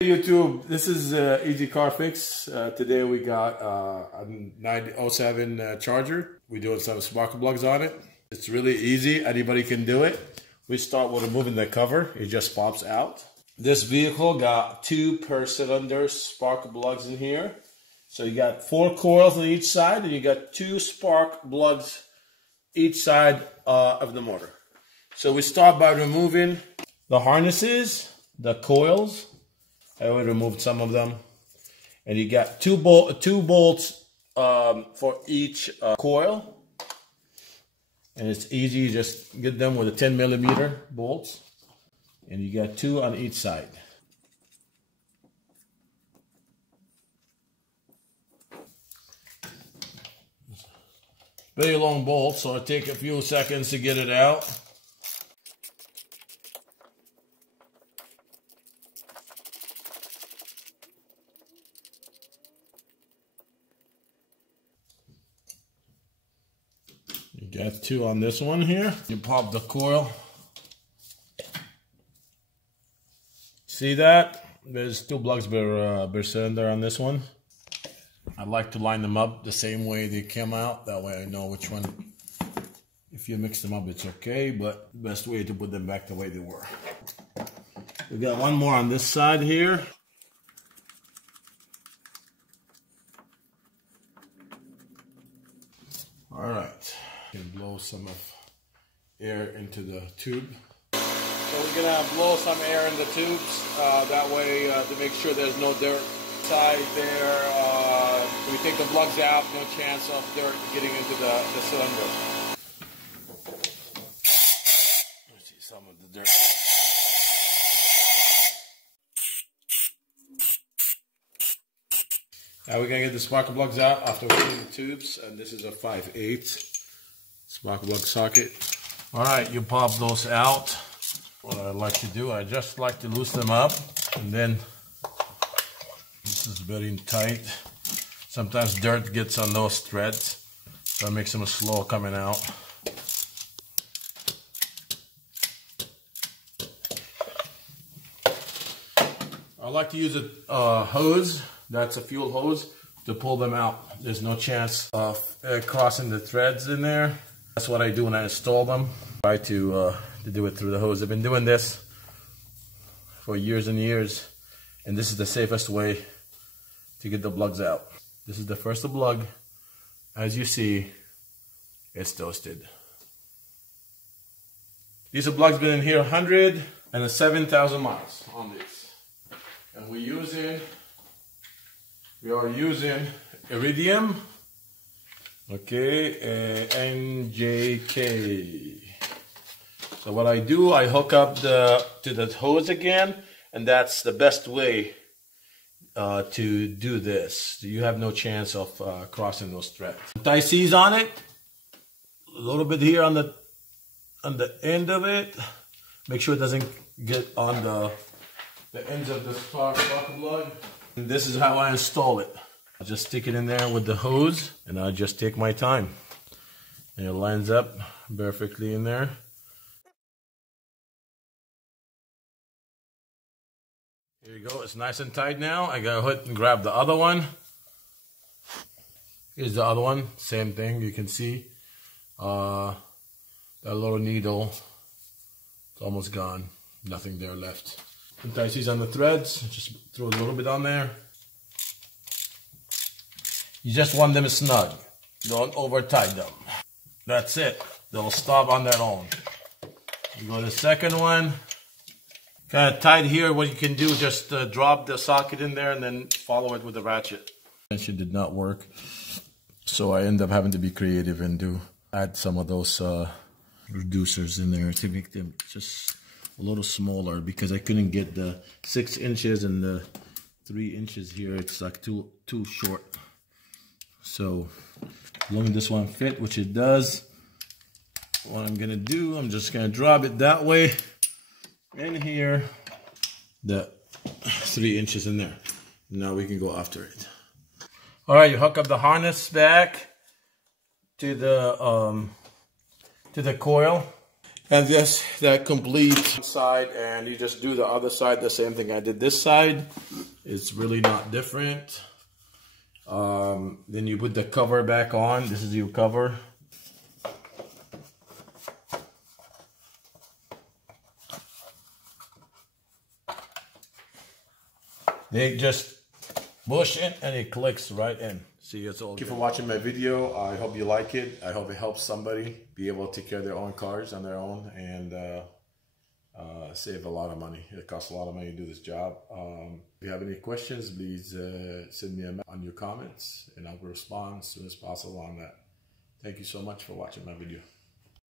YouTube, this is Easy Car Fix. Today we got a 907 charger. We're doing some spark plugs on it. It's really easy. Anybody can do it. We start with removing the cover. It just pops out. This vehicle got 2 per cylinder spark plugs in here. So you got 4 coils on each side, and you got 2 spark plugs each side of the motor. So we start by removing the harnesses, the coils. I already removed some of them. And you got two bolts for each coil. And it's easy, you just get them with a 10mm bolts. And you got 2 on each side. Very long bolt, so it'll take a few seconds to get it out. You got 2 on this one here. You pop the coil. See that? There's 2 plugs per cylinder on this one. I like to line them up the same way they came out. That way I know which one. If you mix them up, it's okay, but the best way to put them back the way they were. We got one more on this side here. All right. You can blow some of air into the tube. So we're gonna blow some air in the tubes. That way to make sure there's no dirt inside there. We take the plugs out, no chance of dirt getting into the cylinder. Let's see some of the dirt. Now we're gonna get the spark plugs out after cleaning the tubes, and this is a 5/8 spark plug socket. All right, you pop those out. What I like to do, I just like to loosen them up, and then this is very tight. Sometimes dirt gets on those threads, so it makes them slow coming out. I like to use a hose, that's a fuel hose, to pull them out. There's no chance of crossing the threads in there. That's what I do when I install them. Try to do it through the hose. I've been doing this for years and years, and this is the safest way to get the plugs out. This is the first plug. As you see, it's toasted. These plugs been in here 107,000 miles on this, and we are using iridium, okay, NJK. So what I do, I hook up to the hose again, and that's the best way to do this. You have no chance of crossing those threads. Anti-seize on it, a little bit here on the end of it. Make sure it doesn't get on the ends of the spark plug. And this is how I install it. I just stick it in there with the hose, and I just take my time. And it lines up perfectly in there. Here you go, it's nice and tight now. I go ahead and grab the other one. Here's the other one, same thing. You can see that little needle, it's almost gone. Nothing there left. Anti-seize on the threads, just throw a little bit on there. You just want them snug. Don't over tight them. That's it. They'll stop on their own. You go to the second one. Kind of tight here. What you can do, just drop the socket in there and then follow it with the ratchet. It did not work, so I end up having to be creative and add some of those reducers in there to make them just a little smaller, because I couldn't get the 6 inches and the 3 inches here. It's like too short. So as long as this one fit, which it does, what I'm gonna do, I'm just gonna drop it that way. And here, the 3 inches in there. Now we can go after it. All right, you hook up the harness back to the coil, and that completes one side, and you just do the other side the same thing I did this side. It's really not different. Then you put the cover back on. This is your cover. They just push it and it clicks right in. See, it's all. Thank you for watching my video. I hope you like it. I hope it helps somebody be able to take care of their own cars on their own and save a lot of money. It costs a lot of money to do this job. If you have any questions, please send me a message on your comments and I'll respond as soon as possible on that. Thank you so much for watching my video.